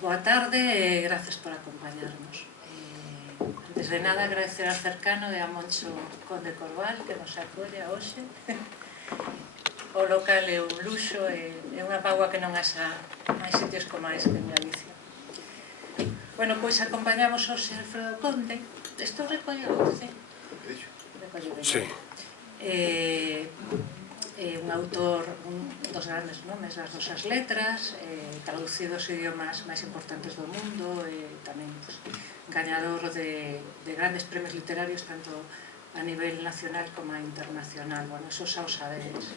Boa tarde e gracias por acompañarnos. Antes de nada, agradecer ao cercano e a Moncho Conde Corval que nos acolla hoxe. O local é un luxo e é unha mágoa que non haxa máis sitios como este en Galicia. Bueno, pois acompañamos hoxe Alfredo Conde. Estou recollendo, sí? Sí. É un autor, un dos grandes nomes das nosas letras, traducido aos idiomas máis importantes do mundo, e tamén gañador de grandes premios literarios tanto a nivel nacional como internacional. Bueno, eso xa o sabedes.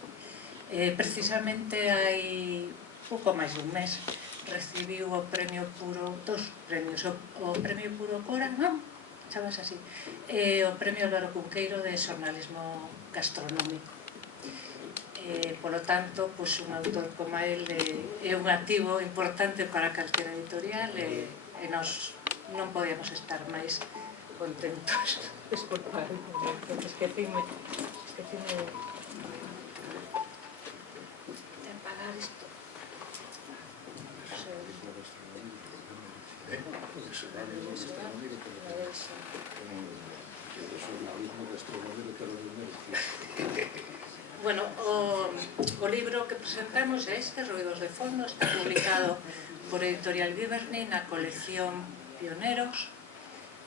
Precisamente hai pouco máis dun mes recibiu o premio Puro, dos premios, o premio Puro Cora, non? Chamas así, o premio Loro Cunqueiro de xornalismo gastronómico. Polo tanto, un autor como el é un activo importante para calquera editorial e nós non podíamos estar máis contentos. Desculpa, esquecime de apagar isto. Bueno, o libro que presentamos é este, Ruidos de Fondo, está publicado por Editorial Viverni na colección Pioneros.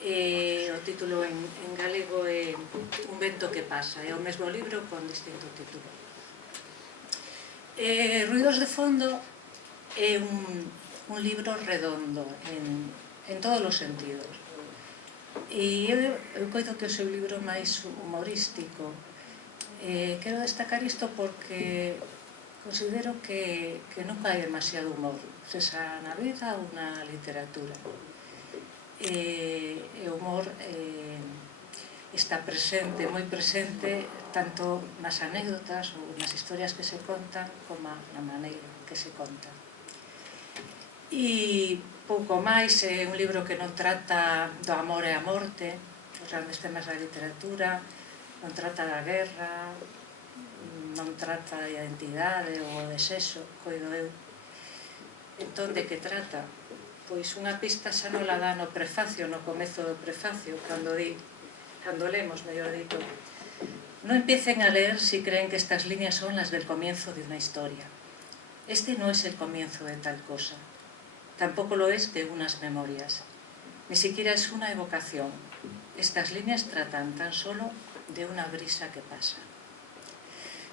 O título en galego é Un vento que pasa, é o mesmo libro con distinto título. Ruidos de Fondo é un libro redondo en todos os sentidos. E eu coido que o seu libro máis humorístico. Quero destacar isto porque considero que nunca hai demasiado humor, sexa na vida ou na literatura. O humor está presente, moi presente, tanto nas anécdotas ou nas historias que se contan como na maneira que se contan. E pouco máis, é un libro que non trata do amor e a morte, os grandes temas da literatura, non trata da guerra, non trata da identidade ou de sexo, coido eu. Entón, de que trata? Pois unha pista xa non la dá no prefacio, no comezo do prefacio, cando lemos, mellor dito. No empiecen a leer si creen que estas líneas son las del comienzo de una historia. Este no es el comienzo de tal cosa. Tampoco lo es de unas memorias. Ni siquiera es una evocación. Estas líneas tratan tan solo de unha brisa que pasa.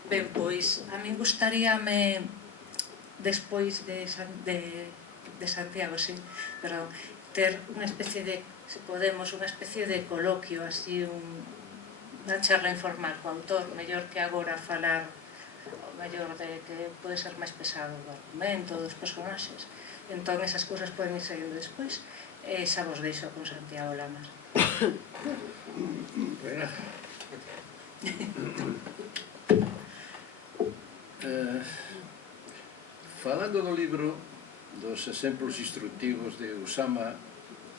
Ben, pois, a min gustaríame, despois de Santiago, sí, perdón, ter unha especie de, se podemos, unha especie de coloquio, así, unha charla informal co autor, mellor que agora falar, mellor de que pode ser máis pesado do argumento, dos personaxes. Entón, esas cousas poden ir saindo despois, e xa vos deixo con Santiago Lamas. Bueno. Falando do libro dos exemplos instructivos de Usama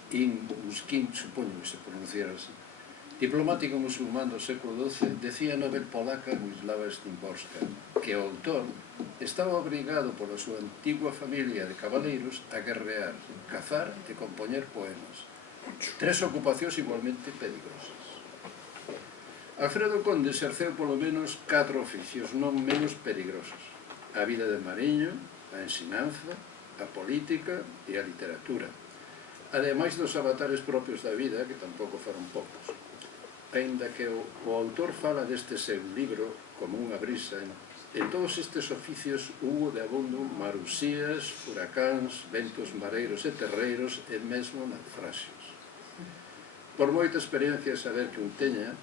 ibn Ruskin, supoño que se pronunciara así, diplomático musulmán do século XII, decía a novel polaca Wisława Szymborska que o autor estaba obrigado pola súa antigua familia de cabaleiros a guerrear, cazar e compoñer poemas. Tres ocupacións igualmente peligrosas. Alfredo Conde exerceu polo menos 4 oficios non menos peligrosos: a vida de mariño, a ensinanza, a política e a literatura, ademais dos avatares propios da vida, que tampouco foron poucos. Aínda que o autor fala deste seu libro como unha brisa, en todos estes oficios hubo de abondo marusías, furacáns, ventos mareiros e terreiros e mesmo naufraxios. Por moita experiencia saber que un teña,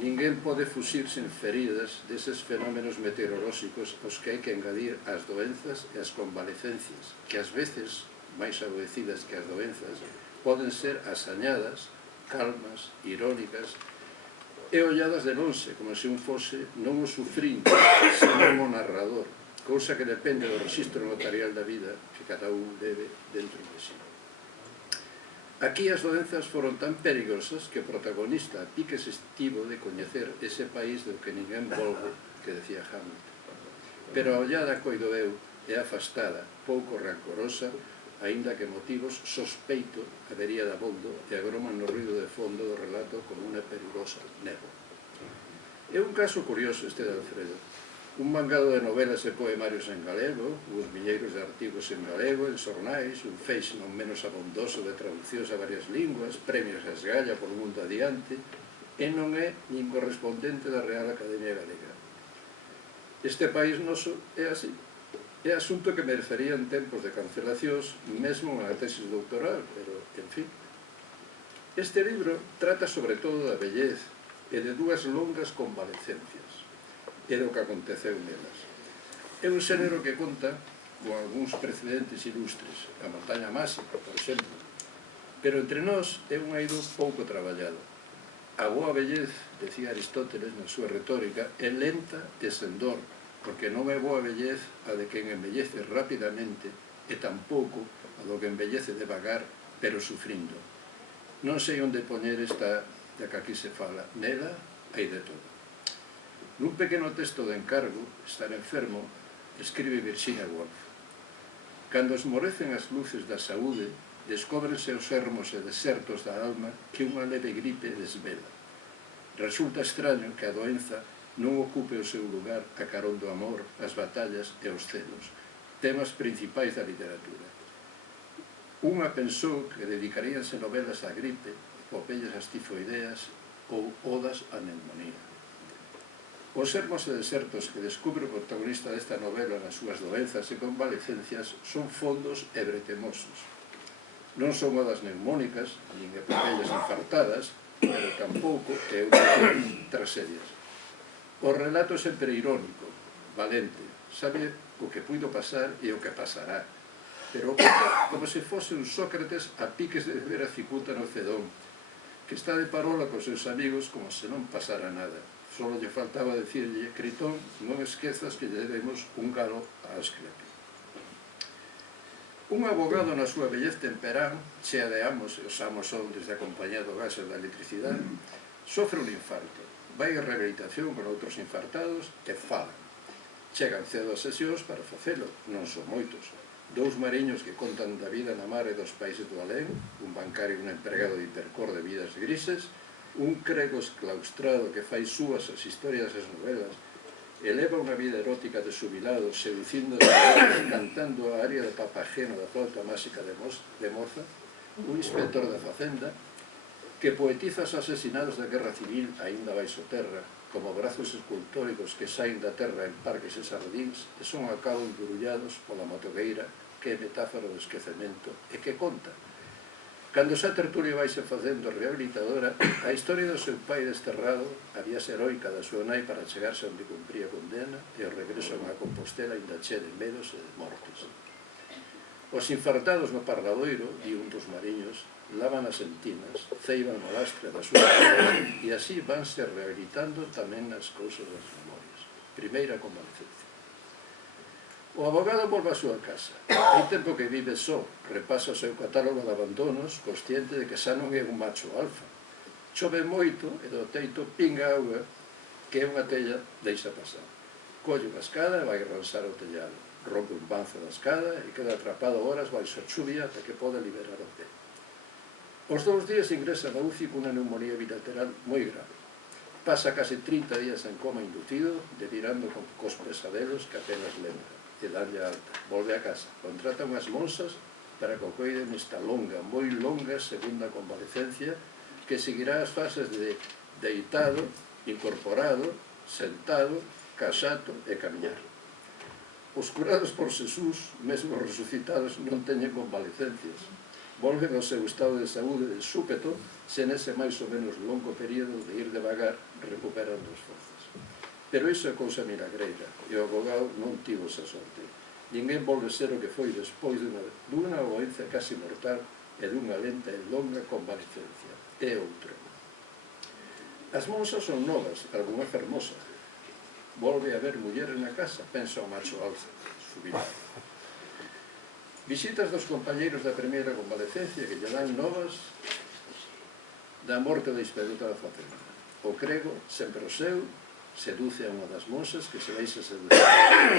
ninguén pode fuxir sen feridas deses fenómenos meteorolóxicos aos que hai que engadir as doenzas e as convalecencias, que ás veces, máis aborrecidas que as doenzas, poden ser asañadas, calmas, irónicas e olladas de lonxe, como se un fose non o sufrinte, senón o narrador, cousa que depende do rexistro notarial da vida que cada un debe dentro de si. Aquí as doenzas foron tan perigosas que o protagonista a pique se estivo de coñecer ese país do que ninguén volve, que decía Hamlet. Pero a ollada, coido eu, é afastada, pouco rancorosa, aínda que motivos sospeito habería de abondo e agroman no ruido de fondo do relato como unha perigosa néboa. É un caso curioso este de Alfredo. Un mangado de novelas e poemarios en galego, uns milleiros de artigos en galego, en xornais, un feixe non menos abondoso de traducións a varias linguas, premios a esgalla por mundo adiante, e non é nin correspondente da Real Academia Galega. Este país noso é así. É asunto que merecería en tempos de cancelacións, mesmo unha tesis doutoral, pero, en fin. Este libro trata sobre todo da vellez e de dúas longas convalecencias, e do que aconteceu nelas. É un xénero que conta con algúns precedentes ilustres, a montaña máxica, por exemplo, pero entre nós é un eido pouco traballado. A boa vellez, decía Aristóteles na súa retórica, é lenta e sen dor, porque non é boa vellez a de quen embellece rapidamente e tampouco a do que embellece devagar, pero sufrindo. Non sei onde poñer esta da que aquí se fala. Nela hai de todo. Nun pequeno texto de encargo, Estar enfermo, escribe Virginia Woolf: cando esmorecen as luces da saúde, descóbrense os ermos e desertos da alma que unha leve gripe desvela. Resulta extraño que a doenza non ocupe o seu lugar a carón do amor, as batallas e os celos, temas principais da literatura. Unha pensou que dedicaríanse novelas á gripe, popeyas ás tifoideas ou odas á neumonía. Os ermos e desertos que descubre o protagonista desta novela nas súas doenzas e convalecencias son fondos e bretemosos. Non son odas neumónicas, nin epopeyas infartadas, pero tampouco é unha tragedias. O relato é sempre irónico, valente, sabe o que puido pasar e o que pasará, pero como se fose un Sócrates a piques de beber a cicuta no Cedón, que está de parola cos seus amigos como se non pasara nada. Só lle faltaba decirlle: Critón, non esquezas que lle debemos un galo a Asclepi. Un abogado na súa vellez temperán, chea de amos, e os amos son desde a compañía do gas e da electricidade, sofre un infarto. Vai a rehabilitación con outros infartados e falan. Chegan cedo as sesións para facelo, non son moitos. Dous mariños que contan da vida na mar e dos países do alén, un bancario e un empregado de Hipercor de vidas grises, un crego esclaustrado que fai súas as historias das novelas, eleva unha vida erótica de xubilado, seducindo cantando a aria de Papageno da flauta máxica de Moza, un inspector da Facenda, que poetiza os asesinados da Guerra Civil aínda baixo terra, como brazos escultóricos que saen da terra en parques e sardíns e son ao cabo emburullados pola motogueira, que é metáfora do esquecemento e que conta. Cando esa tertulia vaise facendo rehabilitadora, a historia do seu pai desterrado, a viaxe heroica da súa nai para chegarse onde cumpría condena e o regreso a unha Compostela ainda che de medos e de mortes. Os infartados no Parladoiro, di un dos mariños, lavan as entinas, ceiban o lastre da súa vida e así vanse rehabilitando tamén as cousas das memorias. Primeira convalecencia. O abogado volve a súa casa. Hai tempo que vive só, repasa o seu catálogo de abandonos, consciente de que xa non é un macho alfa. Chove moito e do teito pinga auga, que é unha tella, deixa pasar. Colle unha escada e vai ransar o tellado. Rompe un banzo da escada e queda atrapado horas baixo a chuvia ata que pode liberar o pé. Os 2 días ingresa na UCI cunha neumonía bilateral moi grave. Pasa case 30 días en coma inducido, delirando cos pesadelos que apenas lembra. E danlle alta. Volve a casa. Contrata unhas monsas para que o coiden esta longa, moi longa segunda convalecencia que seguirá as fases de deitado, incorporado, sentado, casato e camiñar. Os curados por Xesús, mesmo resucitados, non teñen convalecencias. Volven ao seu estado de saúde de súpeto se nese máis ou menos longo período de ir devagar recuperando as forzas. Pero iso é cousa milagreira e o abogado non tivo esa sorte. Ninguén volve ser o que foi despois dunha doenza casi mortal e dunha lenta e longa convalecencia. É outro. As monsas son novas, algunha fermosa. Volve a haber mulleres na casa, pensa o macho alza, subido. Visitas dos compañeiros da primeira convalecencia que lle dan novas da morte da Hispedota da Facenda. O crego, sempre o seu, Seduce a unha das monsas que se deixa seducir.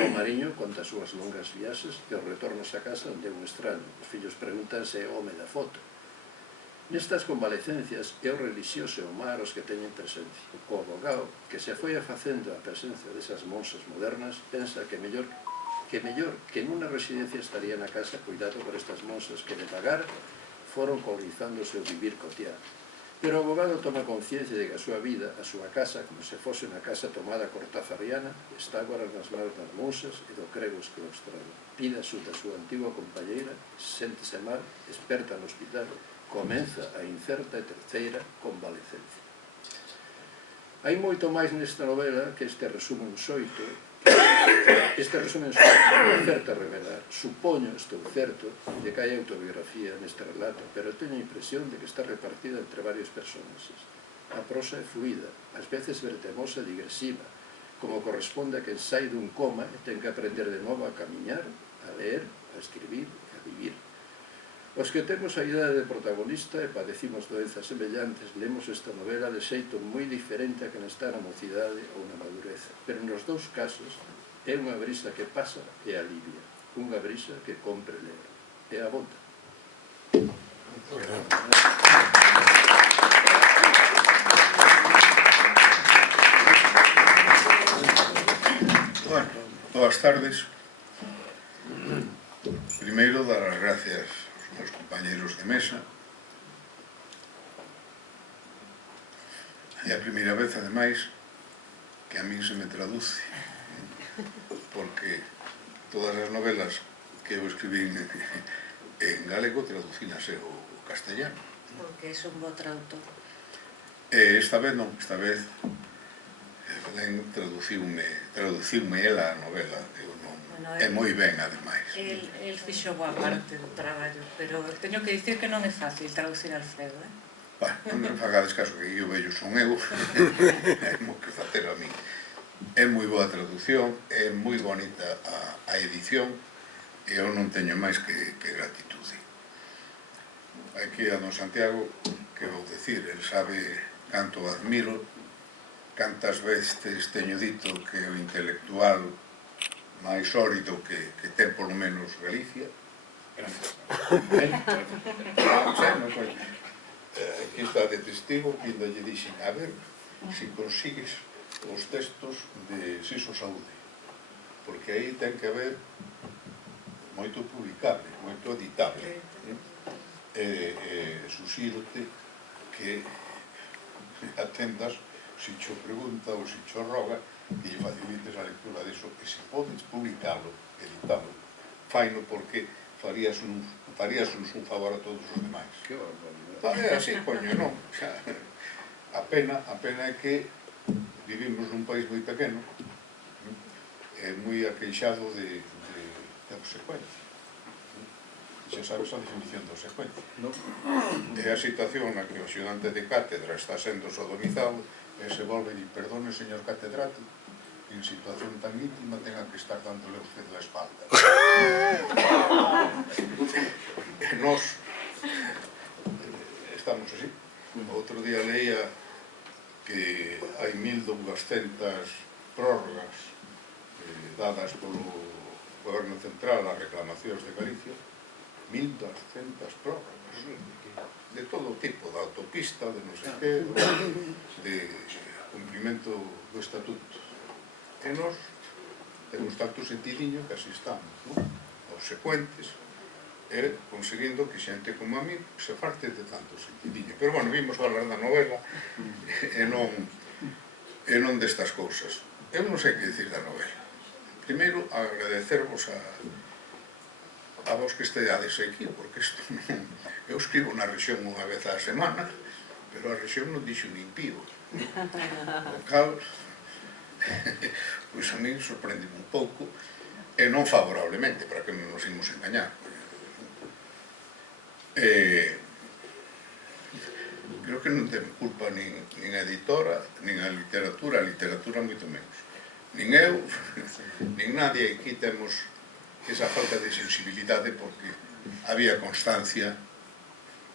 O mariño conta as súas longas viaxes e os retornos a casa onde é un extraño. Os fillos preguntan se é o home da foto. Nestas convalecencias é o religioso e o mar os que teñen presencia. O abogado, que se foi afacendo a presencia desas monsas modernas, pensa que mellor que nunha residencia estaría na casa cuidado por estas monsas que devagar foron colonizando o seu vivir cotiá. Pero o abogado toma conciencia de que a súa vida, a súa casa, como se fose unha casa tomada cortazariana, está agora nas mãos das monsas e do cregos que o extraña. Pide axuda a súa antigua compañeira, séntese mal, experta no hospital, comeza a incerta e terceira convalecencia. Hai moito máis nesta novela que este resumen xoito. Este resumen xoito acerta a revelar. Supoño, estou certo, de que hai autobiografía neste relato, pero teño a impresión de que está repartida entre varios personaxes. A prosa é fluida, ás veces vertemosa e digresiva, como corresponde a quen sai dun coma e ten que aprender de novo a camiñar, a ler, a escribir e a vivir. Os que temos a idade de protagonista e padecimos doenzas semellantes lemos esta novela de xeito moi diferente a quen está na mocidade ou na madureza, pero nos dous casos é unha brisa que pasa e alivia, unha brisa que compre ler. É a volta. Bueno, boas tardes. Primeiro, dar as gracias aos compañeros de mesa. É a primeira vez, ademais, que a min se me traduce, porque todas as novelas que eu escribín en galego traducínas ao castellano. Porque é un bo traductor. Esta vez non, esta vez Belén traduciume ela a novela, é moi ben, ademais. El fixo boa parte do traballo, pero teño que dicir que non é fácil traducir Alfredo, Non me fagades caso que o vello son eu, temos que facer a mí. É moi boa traducción, é moi bonita a edición, e eu non teño máis que gratitude. Aquí a don Santiago, que vou dicir, el sabe canto admiro, cantas veces teño dito que o intelectual máis sólido que ten polo menos Galicia. Aquí está de testigo, vindo lle dixen, a ver se consigues os textos de Siso Saúde, porque aí ten que haber moito publicable, moito editable. Suxírote que atendas, se cho pregunta ou se cho roga, que lle facilites a lectura diso, que se podes publicalo, editalo, faino porque farías un favor a todos os demais. Que barbaridade. É así, coño, non? A pena é que vivimos nun país moi pequeno, moi aqueixado de obsecuencia. Xa sabes a definición de obsecuencia. É a situación na que o axudante de cátedra está sendo sodomizado e se volve e di, perdone, señor catedrático, que en situación tan íntima tenga que estar dándole a usted la espalda. E nós estamos así. Outro día leía que hai 1.200 prórrogas dadas polo Goberno Central ás reclamacións de Galicia. 1.200 prórrogas de todo tipo, da autopista, de non sei que, de cumprimento do estatuto. E nós temos tanto sentidiño que así estamos, obsecuentes, e conseguindo que xente como a mí se farte de tanto sentidiño. Pero, bueno, vimos falar da novela e non destas cousas. Eu non sei que dicir da novela. Primeiro, agradecervos a vos que esteades aquí, porque isto non... Eu escribo na rexión unha vez á semana, pero a rexión non dixo nin pío. O cal, pois a mí sorprende un pouco, e non favorablemente, para que non nos imos engañar. Creo que non ten culpa nin a editora, nin a literatura moito menos. Nin eu, nin nadie. Aquí temos esa falta de sensibilidade porque había constancia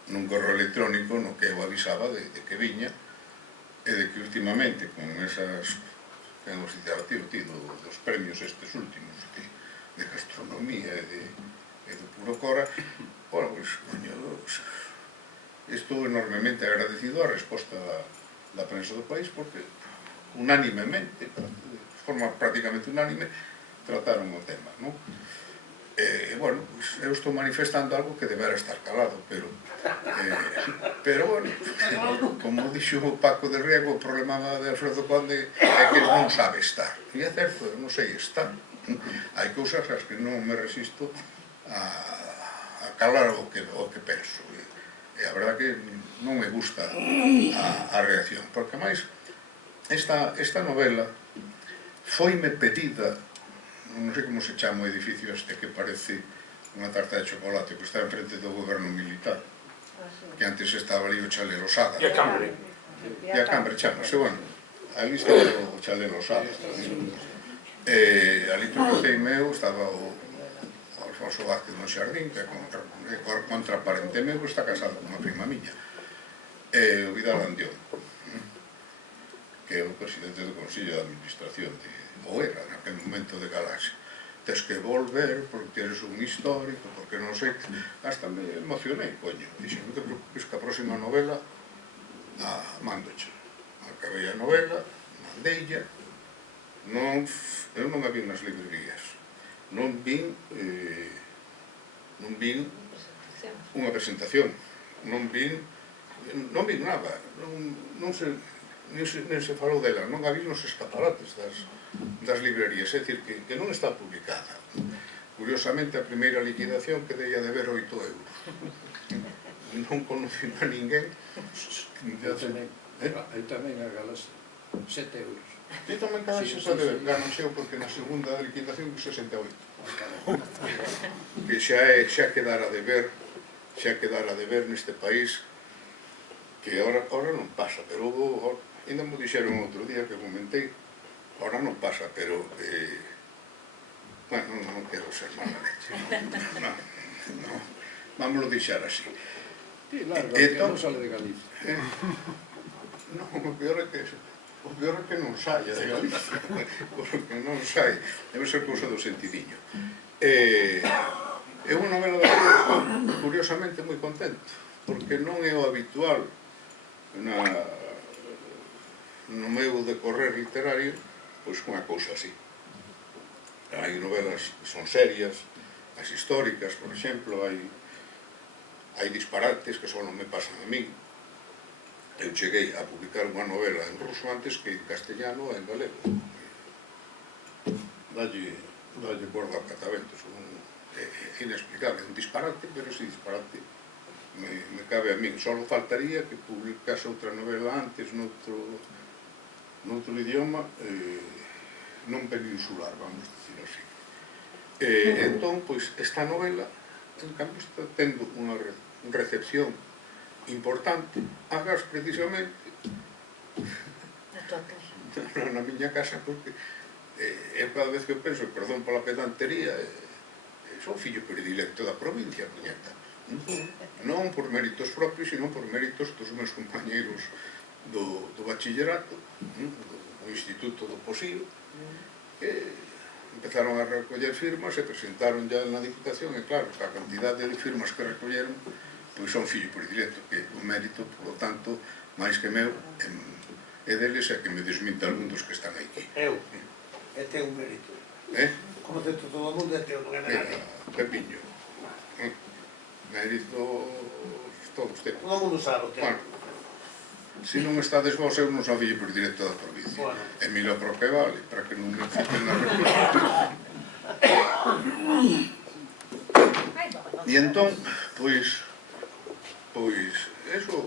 nun correo electrónico no que eu avisaba de que viña e de que últimamente con esas que non se tido dos premios estes últimos de gastronomía e de puro cora, bueno, pois, coño, estou enormemente agradecido a resposta da prensa do país, porque unánimemente, de forma prácticamente unánime, trataron o tema, non? Bueno, eu estou manifestando algo que debera estar calado, pero bueno, como dixo o Paco de Riego, o problema de Alfredo Conde é que non sabe estar. E é certo, eu non sei estar. Hai cousas as que non me resisto a calar o que penso. E a verdad que non me gusta a reacción, porque máis esta novela foime pedida, non sei como se chama o edificio este que parece unha tarta de chocolate, que está enfrente do goberno militar, que antes estaba ali o Chalé Losada. E a Cambre. E a Cambre chamase, bueno, ali estaba o Chalé Losada. Ali tropecei meu, estaba o Alfonso Vázquez no Xardín, que é contraparente meu, que está casado con unha prima miña, e o Vidal Andión, que é o presidente do Consello de Administración ou era naquele momento de Galaxia. Tes que volver porque eres un histórico, porque non sei, hasta me emocionei, coño, dixen, non te preocupes que a próxima novela mandoche. Acabei a novela, mandeilla, eu non a vi nas librerías, non vin unha presentación, non vin nada, non se falou dela, non a vi nos escaparates das librerías, é dicir, que non está publicada. Curiosamente, a primeira liquidación que dei a deber 8 euros. Non conocí a ninguén. Eu tamén a galas 7 euros. Ti tamén ganaxes a deber, ganaxeu porque na segunda liquidación 68. Que xa quedara a deber neste país, que ahora non pasa, pero ainda me dixeron outro día que comentei, ahora non pasa, pero bueno, non quero ser mala leche, non, vámoslo deixar así. Sí, largo, que non sale de Galicia. Non, o peor é que non saia de Galicia, porque non sai, debe ser cousa do sentidiño. É unha novela de curiosamente moi contento, porque non é o habitual no meu decorrer literario, pois unha cousa así. Hai novelas que son serias, as históricas, por exemplo, hai disparates que só non me pasan a min. Eu cheguei a publicar unha novela en ruso antes que en castellano e en galego. Dalle corda ao catavento, é inexplicable, é un disparate, pero ese disparate me cabe a min. Só faltaría que publicase outra novela antes noutro idioma non peninsular, vamos dicir así. Entón, pois, esta novela, en cambio, está tendo unha recepción importante, agás precisamente na miña casa, porque eu cada vez que eu penso, perdón pola pedantería, son fillo predilecto da provincia, puñeta. Non por méritos propios, sino por méritos dos meus compañeiros do bachillerato, do Instituto do Posío, que empezaron a recoller firmas e presentaron ya na Diputación, e claro, a cantidade de firmas que recolleron, pois son fillo predilecto, que o mérito, por lo tanto, máis que meu, é deles é que me desminta algún dos que están aquí. É teu mérito. Como dentro todo o mundo é teu, non é nada. Pepiño. Mérito todos temos. Todo o mundo sabe o teu. Bueno, se non estades vos, eu non son fillo predilecto da provincia. E mira pro que vale, para que non me fiquen na resposta. E entón, pois, eso,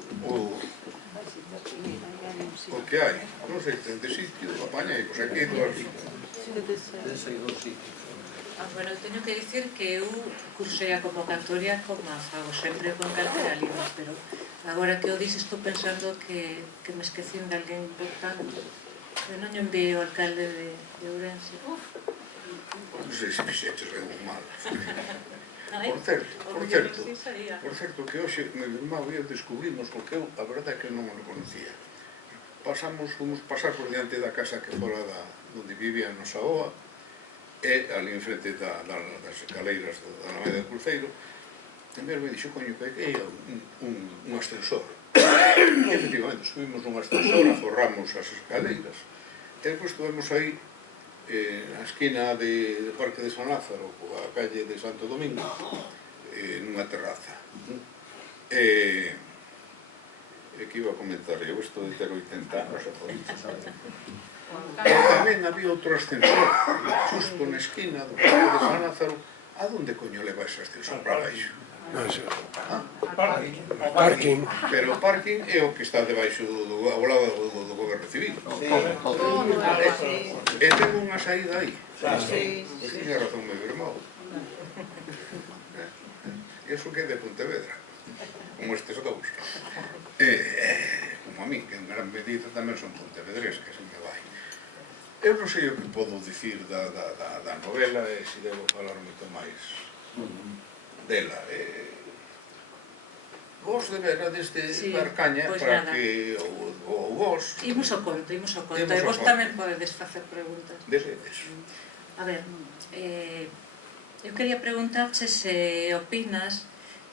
o que hai, non sei, 30 sitios, apañei, pois aquí hai 2 sitios. Bueno, teño que dicir que eu cursei a convocatoria como a fago sempre con calquera libro, pero agora que o dixes estou pensando que me esquecín de alguén importante. Eu non enviei o alcalde de Ourense. Non sei se fixeches ben ou mal. Por certo, que hoxe meu irmão e eu descubrimos, porque eu a verdade é que non o conocía. fomos pasar por diante da casa que fora onde vivía a nosa oa, e ali enfrente das escaleiras da Alameda do Cruceiro, primeiro me dixo, coño, que é un ascensor. E efectivamente, subimos un ascensor, aforramos as escaleiras, e depois estuvemos aí na esquina de Parque de San Lázaro, a calle de Santo Domingo, nunha terraza. E que iba a comentar eu, isto de ter 80 anos, tamén había outro ascensor, justo na esquina do Parque de San Lázaro. A donde coño leva ese ascensor para baixo? Parking. Pero o parking é o que está debaixo ao lado do goberno civil. E ten unha saída aí. Tiña razón meu irmão. E iso que é de Pontevedra, como estes dous. Como a mí, que en gran medida tamén son pontevedrés, que se me vai. Eu non sei o que podo dicir da novela, e se devo falar moito máis dela. Vos deberades de dar caña para que o vos... Imos ao conto, e vos tamén podedes facer preguntas. Debedes. A ver, eu quería preguntarche se opinas,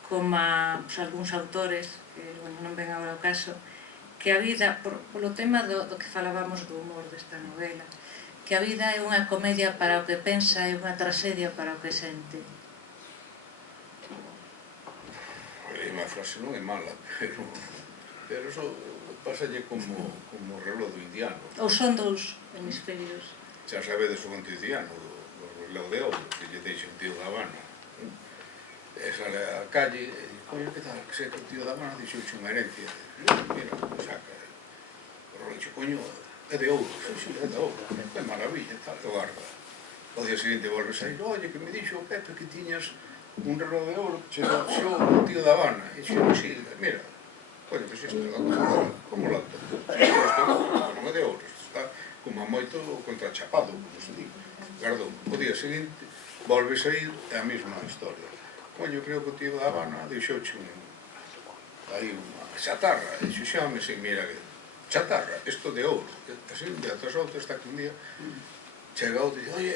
como algúns autores, que non ven agora o caso, que a vida, polo tema do que falábamos do humor desta novela, que a vida é unha comedia para o que pensa e unha tragedia para o que sente. A frase non é mala, pero eso pásalle como o reloj do indiano. Ou son dous hemisferios? Xa sabedes o conto indiano, do reloj de ouro, que lle deixa un tío da Habana. E sale a calle, e coño, que tal, que sei que o tío da Habana deixouche unha herencia. Mira, saca o reloj, coño, é de ouro, é de ouro, é maravilla, tal, o guarda. O día seguinte volves a ir, oye, que me dixo o Pepe que tiñas un reloj de ouro, che deixou o tío da Habana. E xe, sí, mira, coño, que xe está, como lata. Non é de ouro, está como a moito contrachapado, como se diga. Gardón, o día seguinte, volves a ir, é a mesma historia. Coño, creo que o tío da Habana deixouche aí unha chatarra, e xuxame sen mira que chatarra, isto de ouro, así un día tras outro, está que un día chega outro e dice, oye,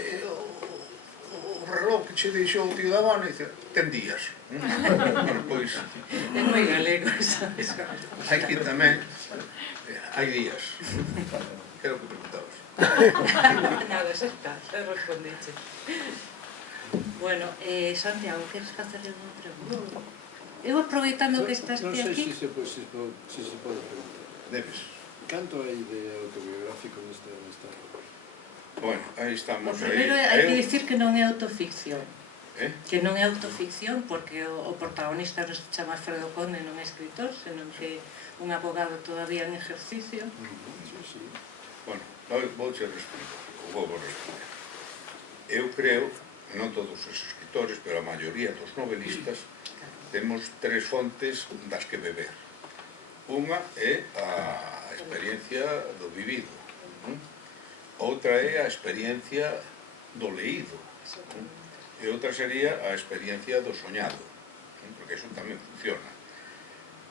o reloj que che deixou o tío da Habana, e dice, ten días. Bueno, pois... É moi galego, sabes? Aquí tamén hai días. Que é o que preguntabas? Nada, xa está, xa respondiche. Bueno, Santiago, queres facerle unha pregunta? Eu aproveitando que estás aquí... Non sei se se pode preguntar. Debes. Canto hai de autobiográfico nesta obra? Bueno, aí estamos. O primeiro hai que dicir que non é autoficción. Que non é autoficción, porque o protagonista non se chama Alfredo Conde, non é escritor, senón que un abogado todavía en ejercicio. Bueno, vouche responder, ou vou responder. Eu creo, non todos os escritores, pero a maioría dos novelistas, temos tres fontes das que beber. Unha é a experiencia do vivido, outra é a experiencia do leído, e outra sería a experiencia do soñado, porque eso tamén funciona.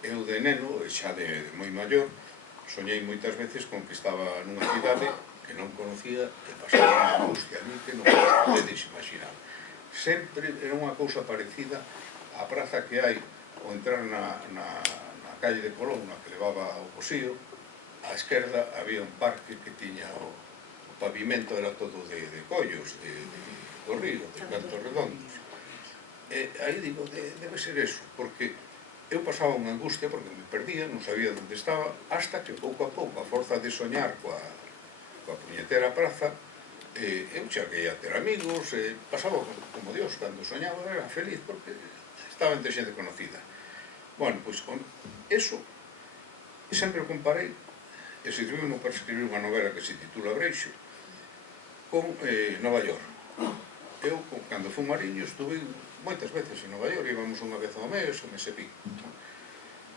Eu de neno, xa de moi maior, soñei moitas veces con que estaba nunha cidade que non conocía e pasaba unha angustia a mí que non podedes imaginar. Sempre era unha cousa parecida á praza que hai ao entrar na calle de Colón, na que levaba ao Cosío. Á esquerda había un parque que tiña o pavimento era todo de collos, do río, de cantos redondos. E aí digo, debe ser eso, porque eu pasaba unha angustia porque me perdía, non sabía onde estaba, hasta que pouco a pouco, a forza de soñar coa puñetera praza, eu cheguei a ter amigos, pasaba como Dios, cando soñaba era feliz porque estaba entre xente conocida. Bueno, pois con eso sempre o comparei, e serviu-me para escribir unha novela que se titula Breixo, con Nova York. Eu, cando fui mariño, estuve moitas veces en Nova York, íbamos unha vez ao mes, un mes e pico.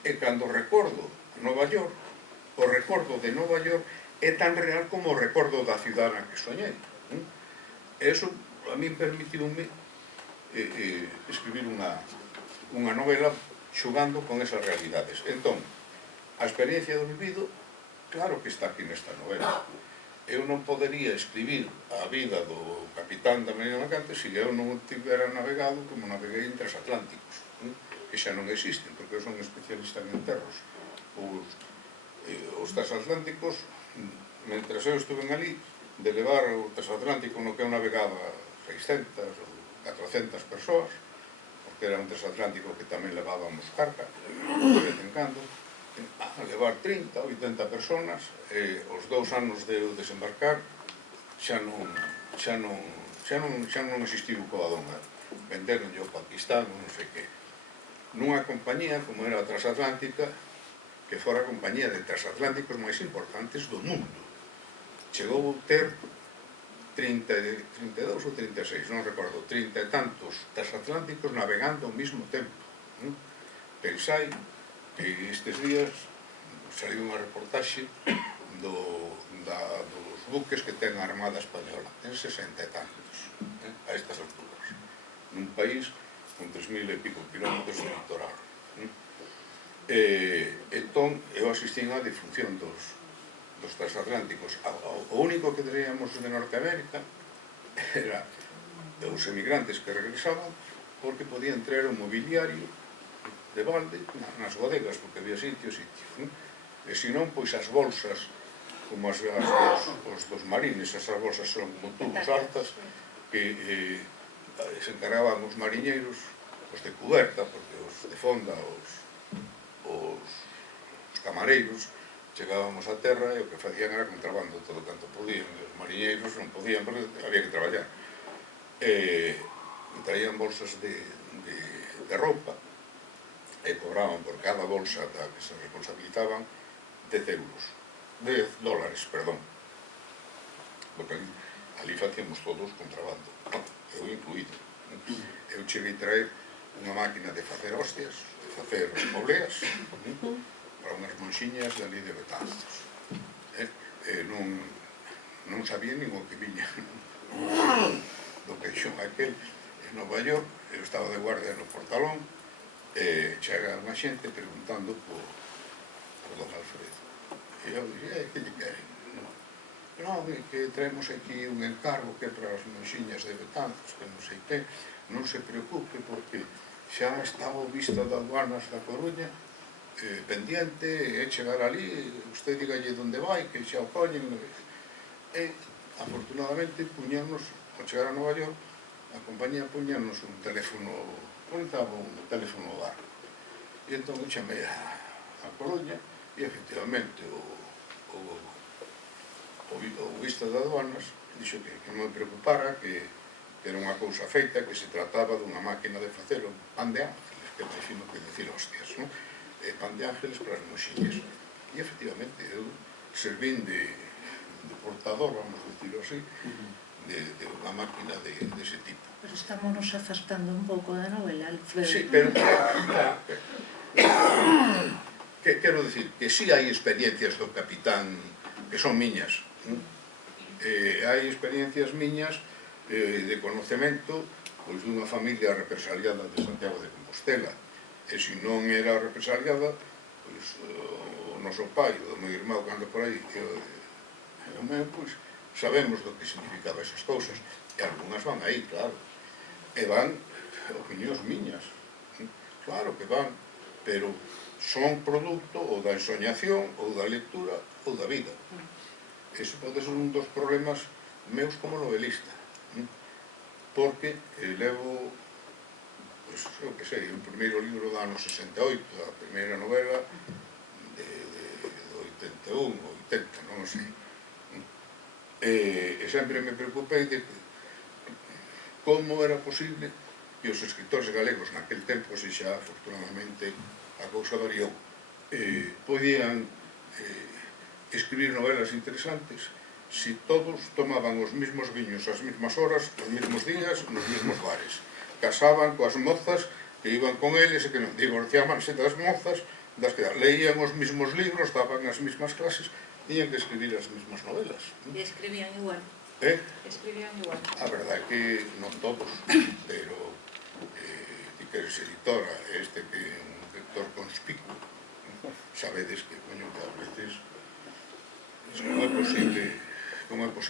E cando recordo Nova York, o recordo de Nova York é tan real como o recordo da cidade na que soñei. E iso a mí permitiume escribir unha novela xogando con esas realidades. Entón, a experiencia do vivido Claro que está aquí nesta novela. Eu non podería escribir a vida do capitán da Marina Mercante se eu non tivera navegado como naveguei en transatlánticos, que xa non existen, porque eu son especialista en enterros. Os transatlánticos, mentre eu estuve ali, de levar o transatlántico no que eu navegaba 600 ou 400 persoas, porque era un transatlántico que tamén levábamos carga, de vez en cando, a levar 30 ou 80 personas, os 2 anos de desembarcar xa non existiu o Covadonga, venderonlle ao Pakistán, non sei que. Nunha compañía como era a Transatlántica, que fora a compañía de transatlánticos máis importantes do mundo. Chegou a ter 32 ou 36, non recordo, 30 e tantos transatlánticos navegando ao mesmo tempo. Pensai que estes días saliu unha reportaxe dos buques que ten a Armada Española, ten 60 e tantos, a estas alturas, nun país con 3.000 e pico kilómetros de litoral. Entón, eu asistí a difunción dos transatlánticos. O único que teníamos de Norteamérica era os emigrantes que regresaban porque podían traer o mobiliario de balde nas bodegas, porque había sitio. E senón, pois as bolsas, como as dos marines, esas bolsas son como tubos altas, que se encargaban os mariñeiros, os de cuberta, porque os de fonda, os camareiros, chegábamos a terra e o que facían era contrabando todo canto podían. Os mariñeiros non podían porque había que traballar. Traían bolsas de roupa e cobraban por cada bolsa da que se responsabilizaban $10, perdón. Porque ali facíamos todos contrabando, eu incluído. Eu cheguei a traer unha máquina de facer hostias, de facer obleas, para unhas monxiñas dali de Betanzos. Non sabía nin o que viña do queixón aquel en Nova York. Eu estaba de guardia no portalón e chega unha xente preguntando por don Alfredo. E eu dixen, que lle queren? Non, que traemos aquí un encargo que é para as monxiñas de Betanzos, que non sei que, non se preocupe porque xa está o vista de aduanas da Coruña pendiente, é chegar ali, usted dígalle onde vai, que xa o coñen. E, afortunadamente, puñanos, ao chegar a Nova York, a compañía puñanos un teléfono, contaba un teléfono bar. E entón chamei a Coruña e, efectivamente, o vista de aduanas dixo que non me preocupara, que era unha cousa feita, que se trataba dunha máquina de facer un pan de ángeles, que máis fino que decir hostias, non? Pan de ángeles para as moxiñas. E, efectivamente, eu servín de portador, vamos a decirlo así, de unha máquina dese tipo. Pero estamos nos afastando un pouco da novela, Alfredo. Sí, pero quero dicir que sí hai experiencias do capitán que son miñas. Hai experiencias miñas de conocemento dunha familia represaliada de Santiago de Compostela. E se non era represaliada, o noso pai, o meu irmão, cando por aí, e o meu, sabemos do que significaba esas cousas. E algunhas van aí, claro. E van opinións miñas. Claro que van, pero son producto ou da ensoñación, ou da lectura, ou da vida. Ese pode ser un dos problemas meus como novelista. Porque levo, eu que sei, o primeiro libro do ano 68, a primeira novela de 81 ou 80, non sei. E sempre me preocupei de como era posible que os escritores galegos naquel tempo, se xa afortunadamente a cousa variou, podían escribir novelas interesantes se todos tomaban os mesmos viños ás mesmas horas, os mesmos días, nos mesmos bares. Casaban coas mozas que iban con eles e que non divorciabanse das mozas, das que leían os mesmos libros, daban as mesmas clases, tiñan que escribir as mesmas novelas. E escribían igual. Escribían igual. A verdade é que non todos, pero ti que eres editora, este que é un lector conspicuo, sabedes que, coño, que a veces como é posible